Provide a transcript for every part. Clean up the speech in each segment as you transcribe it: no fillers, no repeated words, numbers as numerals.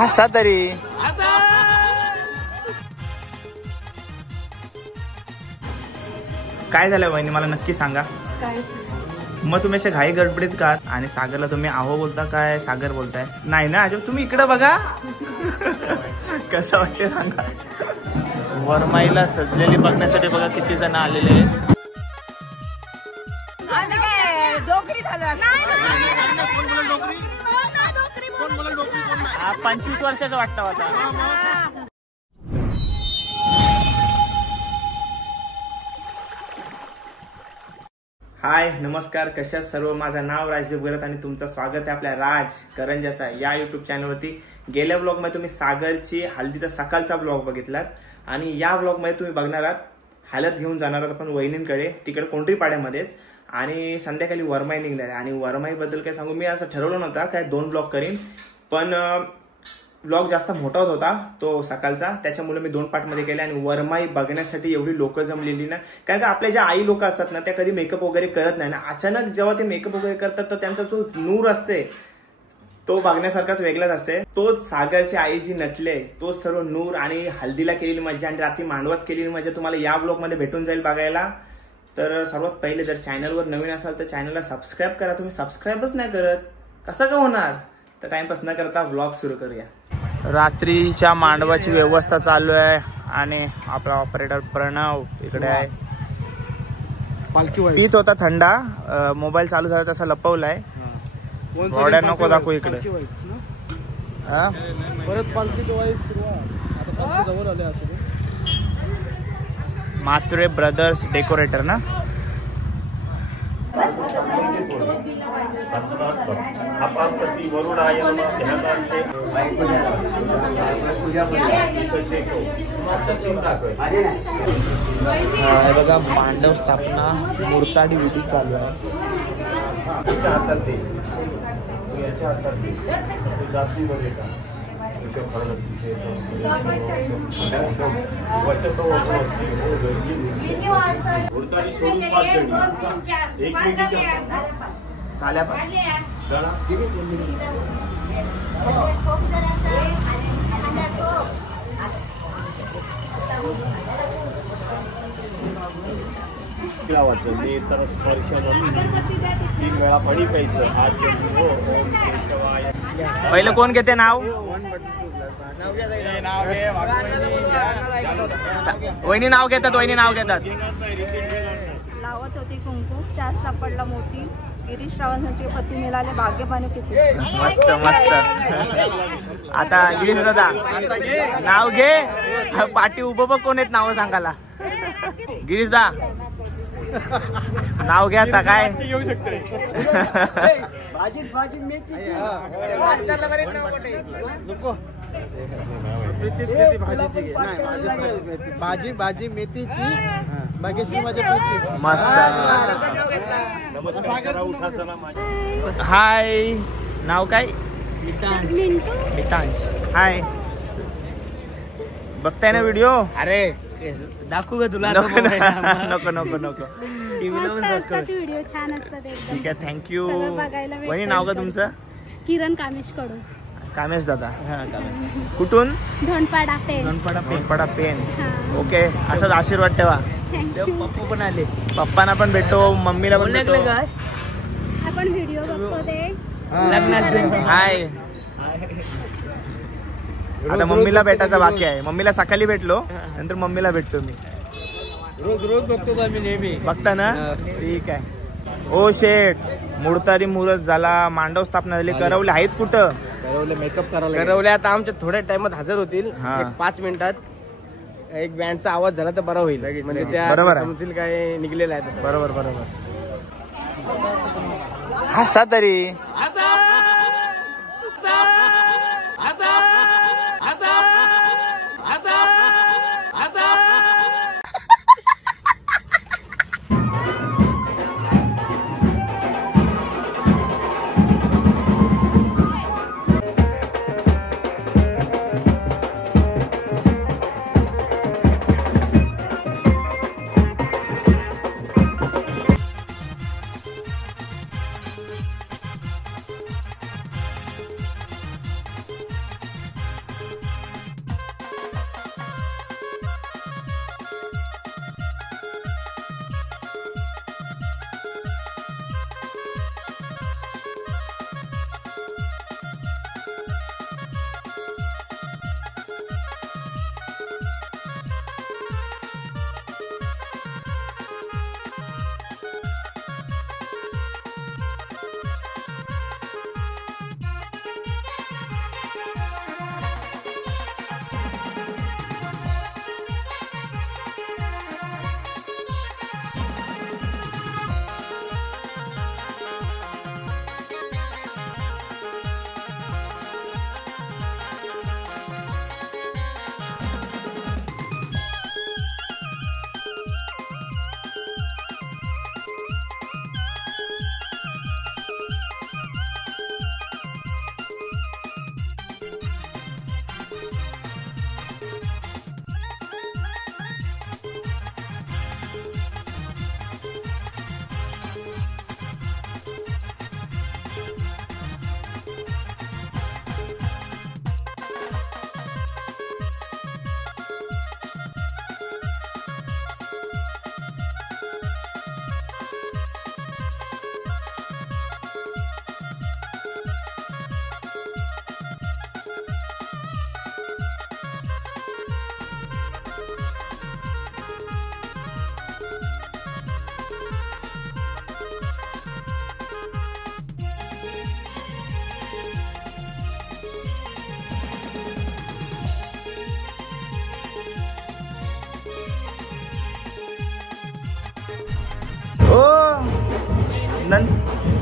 हसा तरी काय झालं वहिनी मला नक्की सांगा. मग तुम्ही असे घाई गडबडीत का आणि सागरला तुम्ही आहो बोलता काय सागर बोलताय नाही ना अजून तुम्ही इकडे बघा. कसं वाटते सांगा. वरमाईला सजलेली बघण्यासाठी बघा किती जण आलेले आहेत. 25 वर्षाचा वाटतं होता. हाय नमस्कार कशा सर्व. माझं नाव राजदीप गरत आणि तुमचं स्वागत आहे आपल्या राज करंजाचा या युट्यूब चॅनलवरती. गेल्या ब्लॉग मध्ये तुम्ही सागरची हल्दीचा सकाळचा ब्लॉग बघितलात आणि या ब्लॉग मध्ये तुम्ही बघणार आहात हळद घेऊन जाणार आहात आपण वहिनींकडे तिकडे कोंढरी पाड्यामध्येच आणि संध्याकाळी वरमाई निघणार आहे. आणि वरमाई बद्दल काय सांगू मी असं ठरवलं नव्हतं काय 2 ब्लॉग करीन पण ब्लॉग जास्त मोठा होता तो सकाळचा त्याच्यामुळे मी 2 पार्टमध्ये केले. आणि वरमाई बघण्यासाठी एवढी लोक जमलेली ना कारण का आपल्या ज्या आई लोक असतात ना त्या कधी मेकअप वगैरे करत नाही ना अचानक जेव्हा ते मेकअप वगैरे करतात तर त्यांचा जो नूर असते तो बघण्यासारखाच वेगळाच असते. तोच सागरची आई जी नटले तो सर्व नूर आणि हल्दीला केलेली मजा आणि रात्री मांडवात केलेली मजा तुम्हाला या ब्लॉग मध्ये भेटून जाईल बघायला. तर सर्वात पहिले जर चॅनलवर नवीन असाल तर चॅनलला सबस्क्राईब करा. तुम्ही सबस्क्राईबच नाही करत कसं का होणार. तर टाइमपास न करता ब्लॉग सुरू करूया. रात्रीच्या मांडवाची व्यवस्था चालू आहे आणि आपला ऑपरेटर प्रणव इकडे आहे. पीत होता थंडा मोबाईल चालू झाला तसा लपवलाय. घोड्या नको दाखवू इकडे. मात्रे ब्रदर्स डेकोरेटर ना. बघा मांडव स्थापना मुर्ताडी विधी चालू आहे. तर स्पर्श 3 वेळा पडी प्यायचं. पहिलं कोण घेते नाव. वहिनी नाव घेतात. वहिनी नाव घेतात. लावत होती कुंकू त्यात सापडला मोठी. गिरीश रावांचे पती मिळाले भाग्यवान किती. मस्त मस्त. आता गिरीश दादा नाव घे. पाठी उभं बघ कोण आहेत नाव सांगायला. गिरीश दा नाव घ्या आता काय घेऊ शकते. भाजी भाजी मेथीची मस्त. हाय नाव काय. मितांश. हाय बघताय ना व्हिडिओ. अरे दाखवू का तुला. नको नको नको. व्हिडिओ छान असतात. ठीक आहे थँक्यू. वहिनी नाव का तुमचं. किरण कामेश कडून. कामेश दादा कुठून. धोंडपाडा पेन. धोंडपाडा पेन. ओके असंच आशीर्वाद ठेवा. पप्पा पण आले. पप्पांना पण भेटतो मम्मीला पण भेटतो. आपण व्हिडिओ बघतो ते हाय. आता मम्मीला भेटायचा बाकी आहे. मम्मीला सकाळी भेटलो नंतर मम्मीला भेटतो मी. रोज रोज बघतो मी नेहमी. बघता ना. ठीक आहे. ओ शेठ मुर्तारी मुहूर्त झाला. मांडव स्थापना झाली. करवले आहेत कुठं. करवले मेकअप करायला. करवले आता आमच्या थोड्या टाइमात हजर होतील. 5 मिनिटात एक बँडचा आवाज झाला तर बरा होईल. म्हणजे त्या समजतील काय निघलेलं आहे. बरोबर बरोबर. हसा तरी.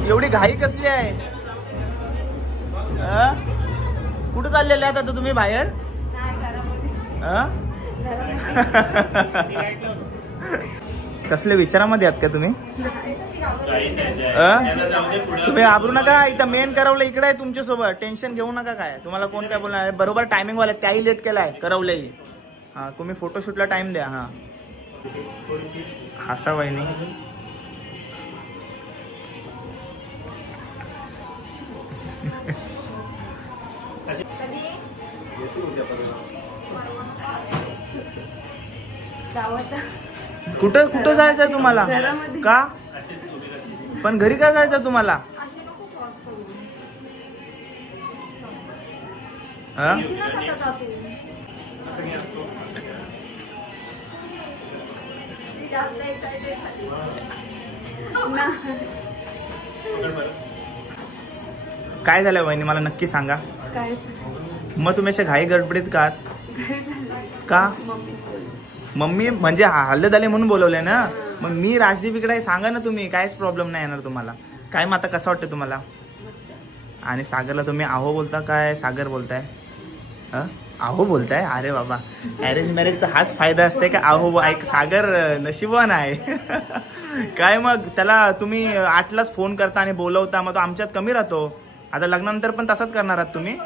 एवढी घाई कसली आहे? कुठं चाललेले आता तुम्ही बाहेर? कसले विचारामध्ये आहात का तुम्ही? तुम्ही घाबरू नका, इथं मेन करवलं इकडे आहे तुमच्या सोबत, टेन्शन घेऊ नका. काय तुम्हाला कोण काय बोलणार? बरोबर टायमिंग वाला, त्याही लेट केलाय करवलंही. हा, तुम्ही फोटोशूटला टाइम द्या. हा हसा वहिनी. कुठं कुठं जायचंय तुम्हाला? का पण घरी का जायचं तुम्हाला? काय झालं वहिनी, मला नक्की सांगा. मग तुम्ही अशा घाई गडबडीत का? मम्मी म्हणजे हल्ले झाले म्हणून बोलवले ना. मग मी राजदीप इकडे, सांगा ना तुम्ही, काहीच प्रॉब्लेम नाही येणार तुम्हाला. काय मग आता कसं वाटतं तुम्हाला? आणि सागरला तुम्ही आहो बोलता काय सागर बोलताय? आहो बोलताय? अरे बाबा, अरेंज मॅरेजचा हाच फायदा असते का आहो? ऐक, सागर नशिबवान आहे. काय मग त्याला तुम्ही 8लाच फोन करता आणि बोलवता, मग तो आमच्यात कमी राहतो. आता लग्नानंतर पण तसाच करणार आहात तुम्ही?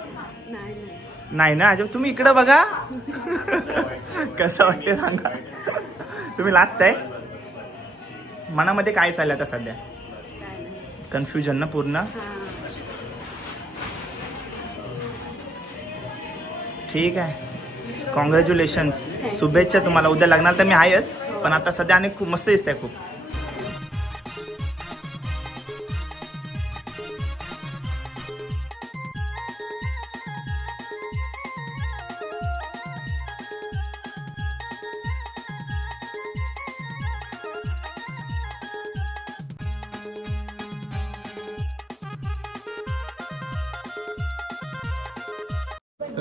नाही ना अजब. तुम्ही इकडे बघा. कसं वाटते सांगा. तुम्ही लास्ट आहे. मनामध्ये काय चाललंय आता सध्या? कन्फ्युजन ना पूर्ण. ठीक आहे, कॉंग्रॅच्युलेशन्स, शुभेच्छा तुम्हाला. उद्या लग्नाला तर मी आहेच, पण आता सध्या आणि खूप मस्त दिसतंय खूप.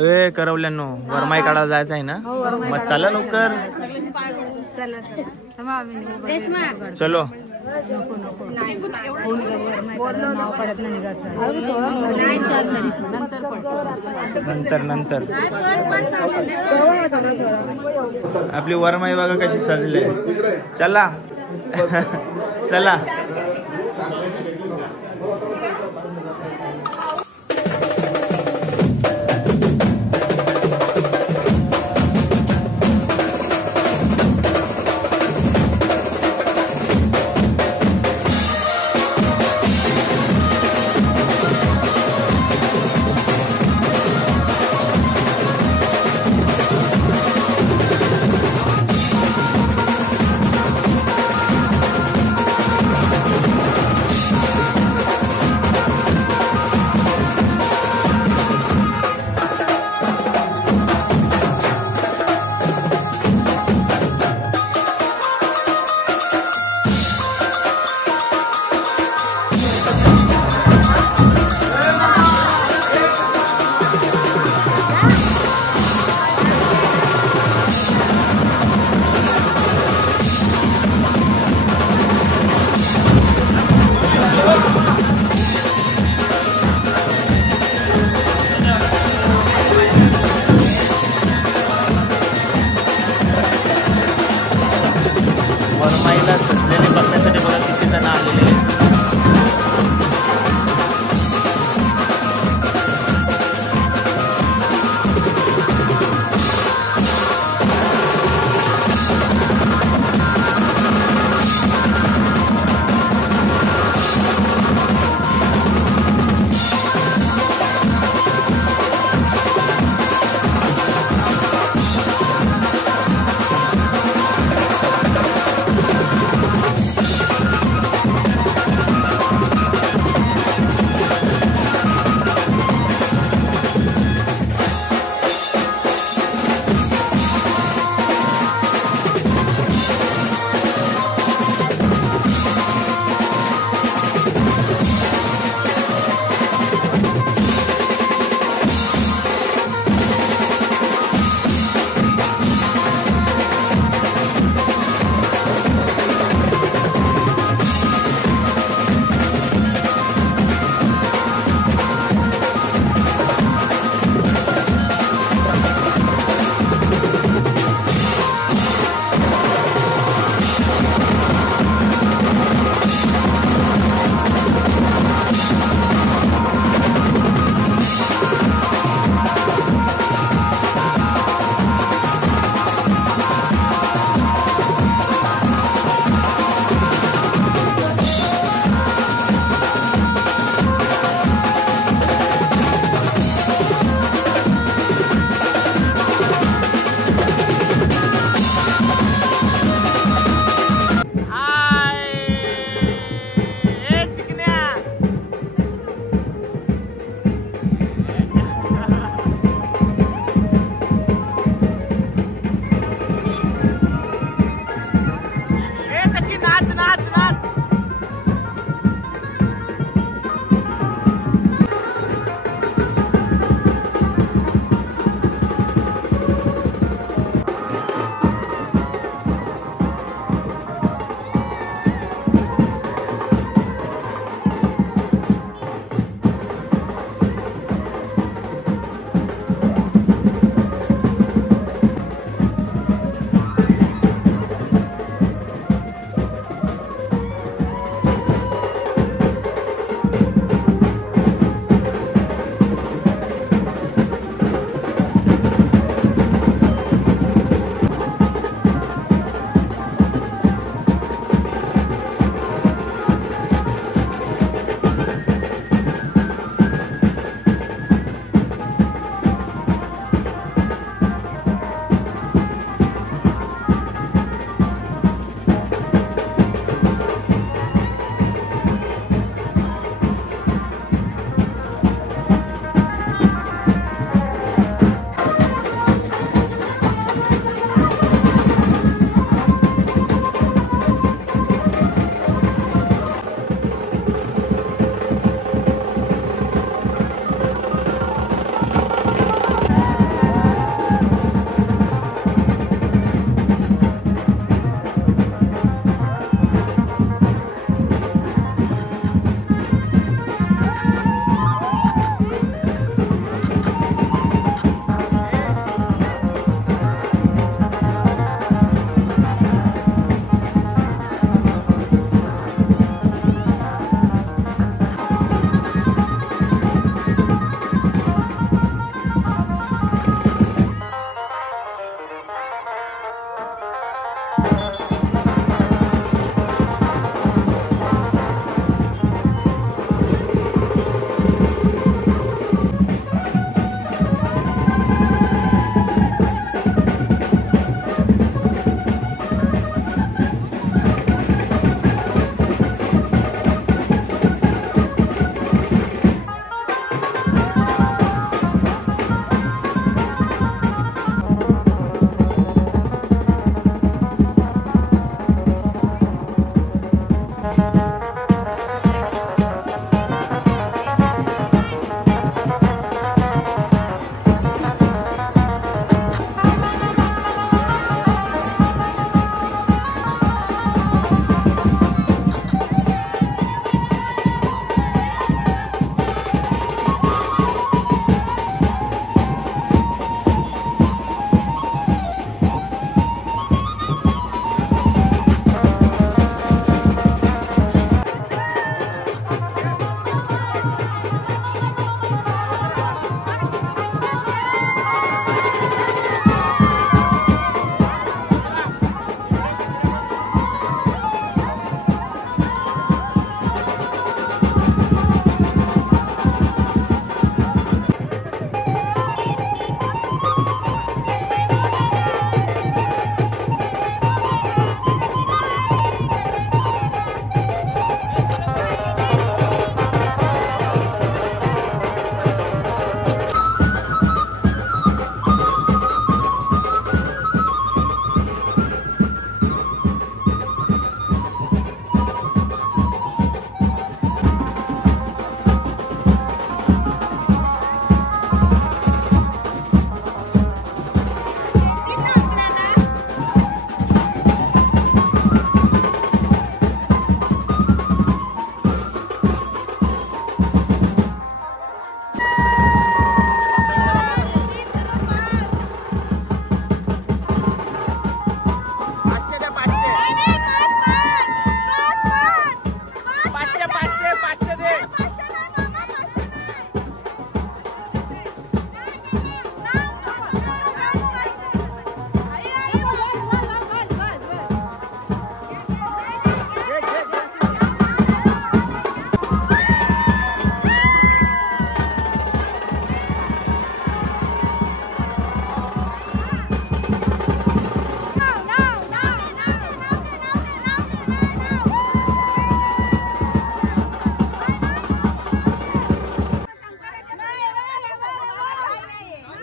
ए करवल्यानो, वरमाई काढायला जायचं आहे ना? मग चला लवकर. चलो. नंतर आपली वरमाई बघा कशी सजले. चला. चला.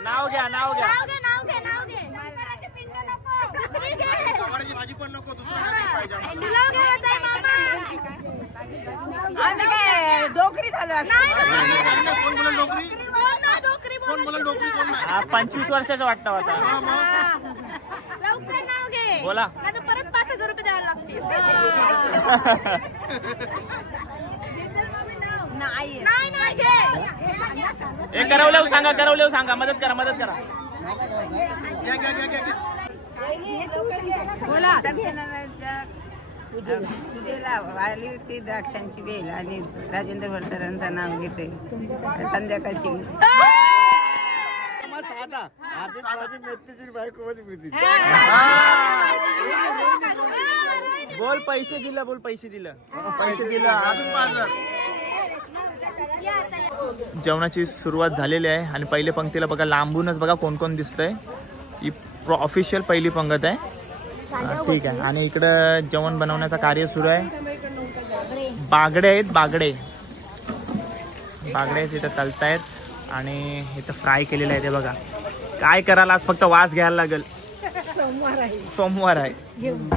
नाव घ्या नाव घ्या. भाजी पण नको डोकरी झालं. कोण बोला नोकरी कोण नाही. 25 वर्षाचा वाटतं होता. लवकर नाव घे. बोला. परत 5,000 रुपये द्यायला लागतील. नाही नाही घे. करवल्यावर सांगा, करवल्यावर सांगा. मदत करा, मदत करा. बोला. पूजेला वाली होती द्राक्षांची वेल आणि राजेंद्र भरतरांचं नाव घेते संध्याकाळची. बोल पैसे दिलं, बोल पैसे दिलं, पैसे दिलं. अजून 5,000. जेवणाची सुरुवात झालेली आहे आणि पहिल्या पंक्तीला बघा लांबूनच बघा कोण कोण दिसतंय. ही ऑफिशियल पहिली पंगत आहे. ठीक आहे. आणि इकडं जेवण बनवण्याचं कार्य सुरू आहे. बागडे आहेत, बागडे बागडे इथं तलतायत आणि इथं फ्राय केलेलं आहे. ते बघा काय करायला आज फक्त वास घ्यायला लागेल. सोमवार आहे.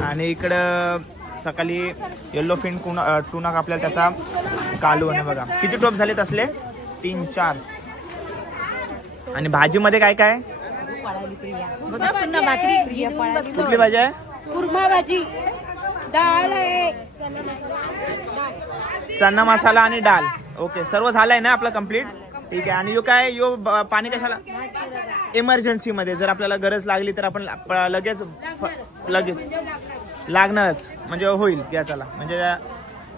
आणि इकडं सकाळी येल्लो फिन टुना आपल्याला त्याचा कालवण आहे बघा. किती टोप झालेत असले? 3-4. आणि भाजीमध्ये काय काय? कुठली भाजी आहे? कुर्मा भाजी, डाळ आहे, चना मसाला आणि डाल. ओके, सर्व झालंय ना आपलं कम्प्लीट. ठीक आहे. आणि यो काय यो पाणी कशाला? इमर्जन्सी मध्ये जर आपल्याला गरज लागली तर आपण लगेच लागणारच म्हणजे होईल. घ्या चला, म्हणजे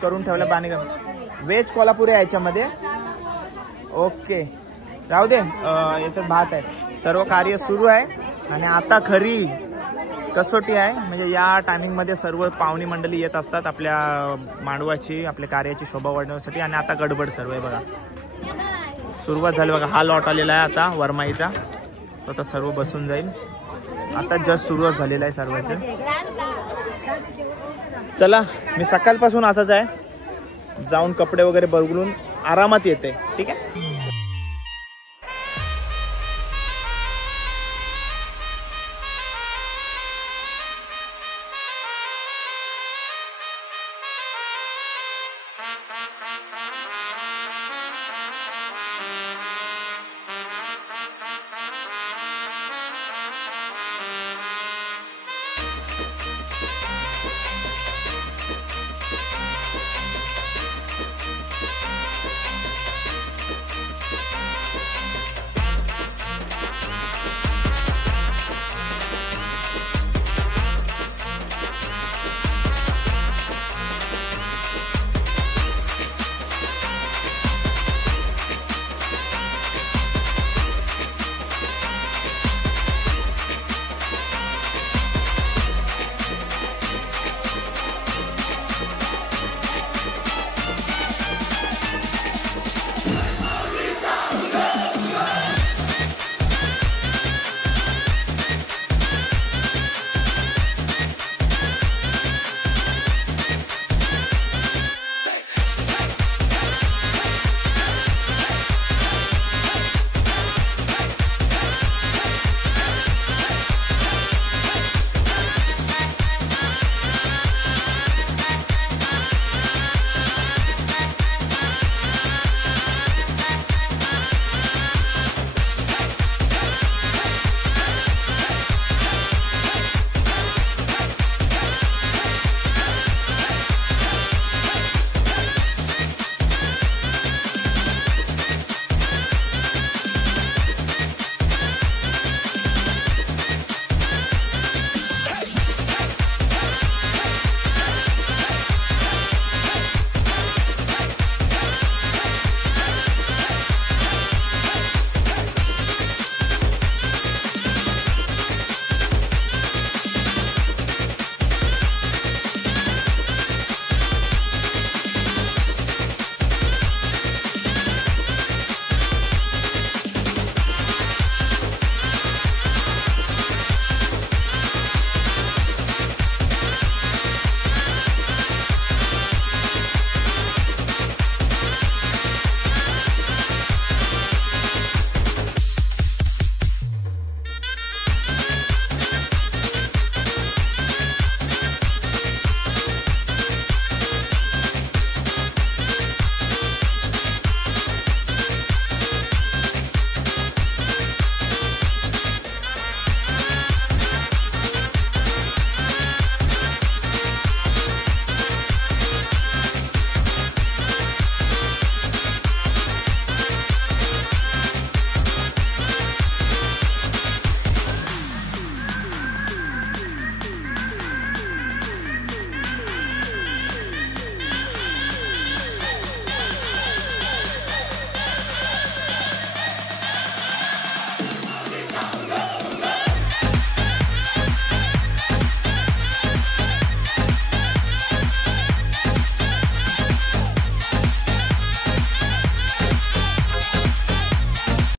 करून ठेवलं पाणी. व्हेज कोल्हापुरी आहे याच्यामध्ये. ओके, राहू दे. याच्यात भात आहे. सर्व कार्य सुरू आहे आणि आता खरी कसोटी आहे. म्हणजे या टायमिंग मध्ये सर्व पाहुणी मंडळी येत असतात आपल्या मांडवाची, आपल्या कार्याची शोभा वाढवण्यासाठी. आणि आता गडबड सर्व आहे बघा. सुरुवात झाली बघा. हा लॉट आलेला आहे आता वरमाईचा. आता सर्व बसून जाईल. आता जस्ट सुरुवात झालेला आहे सर्वांची. चला, मी सकाळपासून असंच आहे. जाऊन कपडे वगैरे बदलून आरामात येते. ठीक आहे.